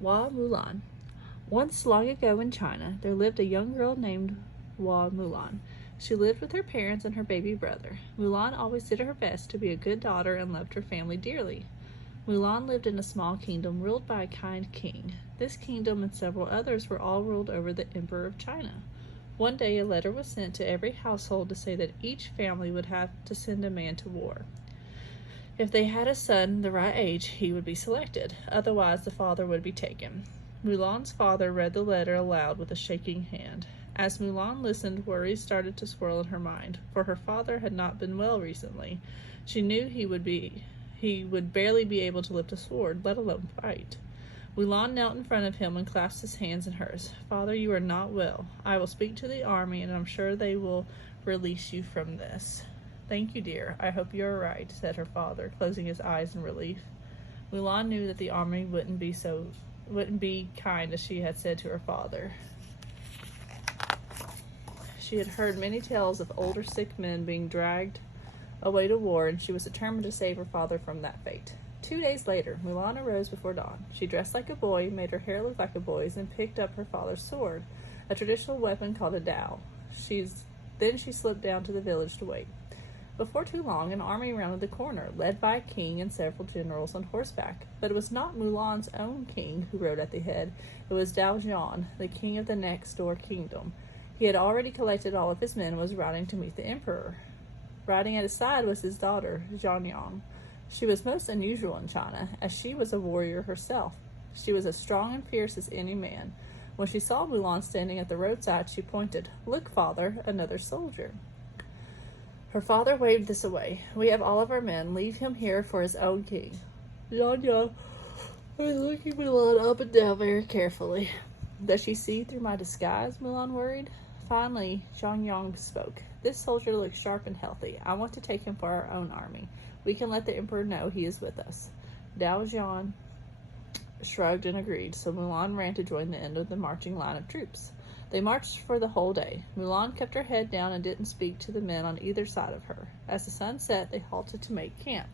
Hua Mulan. Once long ago in China, there lived a young girl named Hua Mulan. She lived with her parents and her baby brother. Mulan always did her best to be a good daughter and loved her family dearly. Mulan lived in a small kingdom ruled by a kind king. This kingdom and several others were all ruled over the Emperor of China. One day a letter was sent to every household to say that each family would have to send a man to war. If they had a son the right age, he would be selected. Otherwise, the father would be taken. Mulan's father read the letter aloud with a shaking hand. As Mulan listened, worries started to swirl in her mind, for her father had not been well recently. She knew he would barely be able to lift a sword, let alone fight. Mulan knelt in front of him and clasped his hands in hers. Father, you are not well. I will speak to the army, and I'm sure they will release you from this. Thank you, dear. I hope you are right, said her father, closing his eyes in relief. Mulan knew that the army wouldn't be kind as she had said to her father. She had heard many tales of older sick men being dragged away to war, and she was determined to save her father from that fate. 2 days later, Mulan arose before dawn. She dressed like a boy, made her hair look like a boy's, and picked up her father's sword, a traditional weapon called a dao. Then she slipped down to the village to wait. Before too long, an army rounded the corner, led by a king and several generals on horseback. But it was not Mulan's own king who rode at the head. It was Dao Jian, the king of the next-door kingdom. He had already collected all of his men and was riding to meet the emperor. Riding at his side was his daughter, Zhanyang. She was most unusual in China, as she was a warrior herself. She was as strong and fierce as any man. When she saw Mulan standing at the roadside, she pointed, "Look, father, another soldier." Her father waved this away. "We have all of our men. Leave him here for his own king." Zhanyang was looking Mulan up and down very carefully. "Does she see through my disguise?" Mulan worried. Finally, Zhanyang spoke. "This soldier looks sharp and healthy. I want to take him for our own army. We can let the emperor know he is with us." Dao Jian shrugged and agreed, so Mulan ran to join the end of the marching line of troops. They marched for the whole day. Mulan kept her head down and didn't speak to the men on either side of her. As the sun set, they halted to make camp.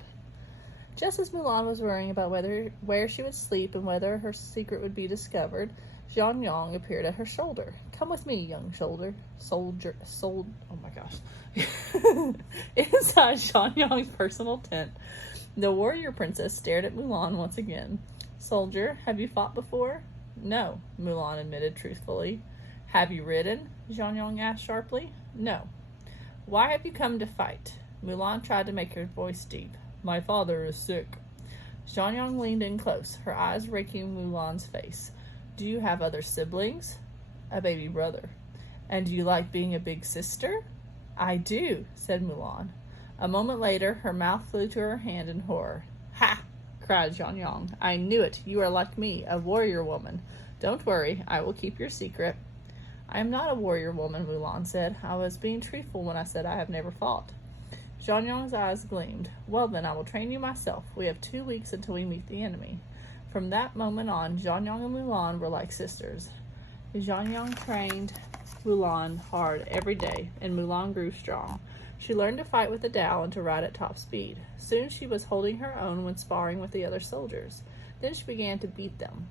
Just as Mulan was worrying about where she would sleep and whether her secret would be discovered, Zhanyang appeared at her shoulder. "Come with me, young soldier." Oh my gosh. Inside Zhanyang's personal tent, the warrior princess stared at Mulan once again. "Soldier, have you fought before?" "No," Mulan admitted truthfully. "Have you ridden?" Zhanyang asked sharply. "No." "Why have you come to fight?" Mulan tried to make her voice deep. "My father is sick." Zhanyang leaned in close, her eyes raking Mulan's face. "Do you have other siblings?" "A baby brother." "And do you like being a big sister?" "I do," said Mulan. A moment later, her mouth flew to her hand in horror. "Ha!" cried Zhanyang. "I knew it. You are like me, a warrior woman. Don't worry, I will keep your secret." "I am not a warrior woman," Mulan said. "I was being truthful when I said I have never fought." Zhanyang's eyes gleamed. "Well then, I will train you myself. We have 2 weeks until we meet the enemy." From that moment on, Zhanyang and Mulan were like sisters. Zhanyang trained Mulan hard every day, and Mulan grew strong. She learned to fight with the Dao and to ride at top speed. Soon she was holding her own when sparring with the other soldiers. Then she began to beat them.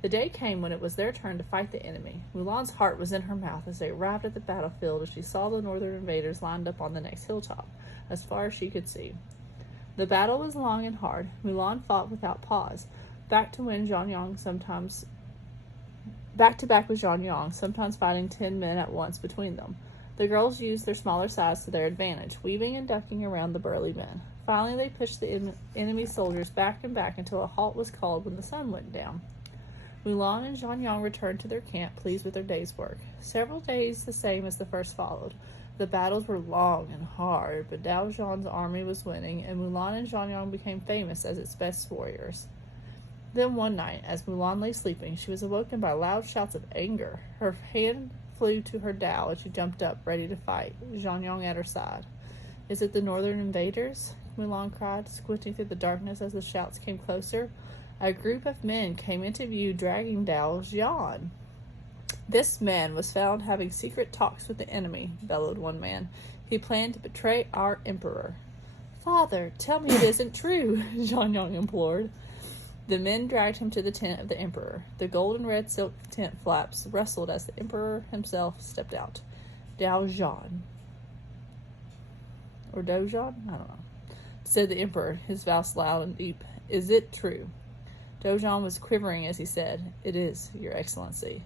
The day came when it was their turn to fight the enemy. Mulan's heart was in her mouth as they arrived at the battlefield, as she saw the northern invaders lined up on the next hilltop, as far as she could see. The battle was long and hard. Mulan fought without pause, back to back with Zhanyang, sometimes fighting 10 men at once between them. The girls used their smaller size to their advantage, weaving and ducking around the burly men. Finally, they pushed the enemy soldiers back and back until a halt was called when the sun went down. Mulan and Zhanyang returned to their camp, pleased with their day's work. Several days the same as the first followed. The battles were long and hard, but Dao Zhan's army was winning, and Mulan and Zhanyang became famous as its best warriors. Then one night, as Mulan lay sleeping, she was awoken by loud shouts of anger. Her hand flew to her Dao, and she jumped up, ready to fight, Zhanyang at her side. "Is it the northern invaders?" Mulan cried, squinting through the darkness as the shouts came closer. A group of men came into view, dragging Dao Jian. "This man was found having secret talks with the enemy," bellowed one man. "He planned to betray our emperor." "Father, tell me it isn't true," Zhanyang implored. The men dragged him to the tent of the emperor. The gold and red silk tent flaps rustled as the emperor himself stepped out. Dojan, or Dojan? I don't know, said the emperor, his voice loud and deep. Is it true? Dojan was quivering as he said, It is, your excellency.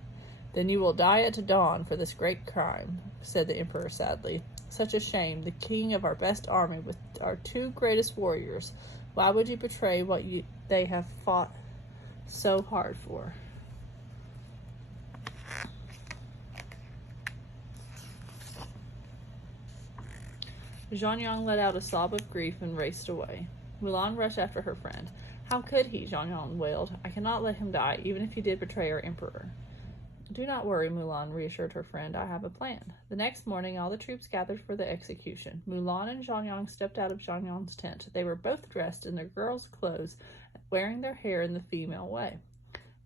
Then you will die at dawn for this great crime, said the emperor sadly. Such a shame, the king of our best army with our two greatest warriors. Why would you betray what they have fought so hard for? Zhang let out a sob of grief and raced away. Mulan rushed after her friend. How could he? Zhang wailed. I cannot let him die, even if he did betray our emperor. Do not worry, Mulan reassured her friend. I have a plan. The next morning, all the troops gathered for the execution. Mulan and Zhang stepped out of Zhang tent. They were both dressed in their girls' clothes, wearing their hair in the female way.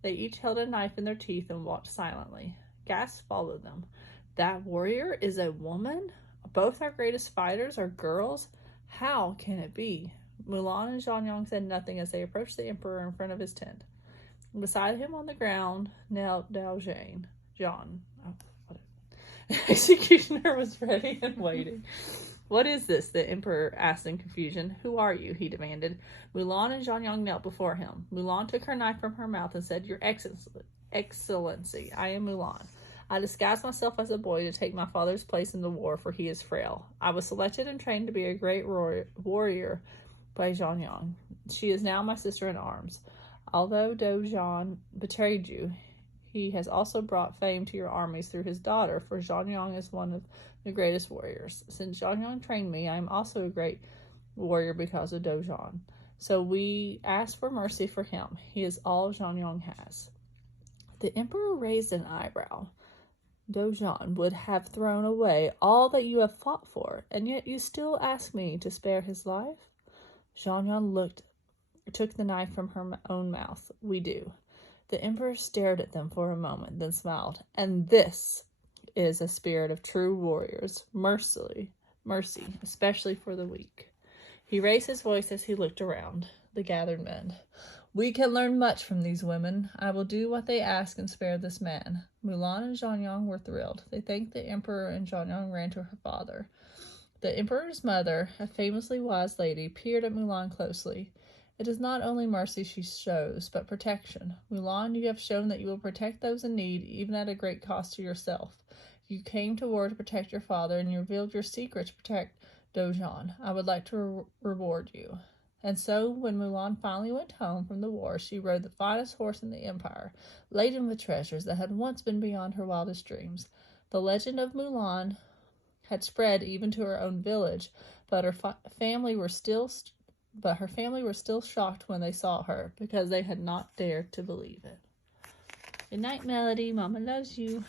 They each held a knife in their teeth and walked silently. Gasps followed them. That warrior is a woman? Both our greatest fighters are girls? How can it be? Mulan and Zhang said nothing as they approached the emperor in front of his tent. Beside him on the ground knelt Daojan. The executioner was ready and waiting. What is this? The emperor asked in confusion. Who are you? He demanded. Mulan and Zhang knelt before him. Mulan took her knife from her mouth and said, Your Excellency, I am Mulan. I disguised myself as a boy to take my father's place in the war, for he is frail. I was selected and trained to be a great warrior by Zhang. She is now my sister in arms. Although Dojan betrayed you, he has also brought fame to your armies through his daughter, for Zhang is one of the greatest warriors. Since Zhang trained me, I am also a great warrior because of Dojan. So we ask for mercy for him. He is all Zhang has. The emperor raised an eyebrow. Dojan would have thrown away all that you have fought for, and yet you still ask me to spare his life? Zhang took the knife from her own mouth. We do. The emperor stared at them for a moment, then smiled. And this is a spirit of true warriors. Mercy, especially for the weak. He raised his voice as he looked around the gathered men. We can learn much from these women. I will do what they ask and spare this man. Mulan and Zhang were thrilled. They thanked the emperor, and Zhang ran to her father. The emperor's mother, a famously wise lady, peered at Mulan closely. It is not only mercy she shows, but protection. Mulan, you have shown that you will protect those in need, even at a great cost to yourself. You came to war to protect your father, and you revealed your secret to protect Dojan. I would like to reward you. And so, when Mulan finally went home from the war, she rode the finest horse in the empire, laden with treasures that had once been beyond her wildest dreams. The legend of Mulan had spread even to her own village, but her family were still shocked when they saw her, because they had not dared to believe it. Good night, Melody. Mama loves you.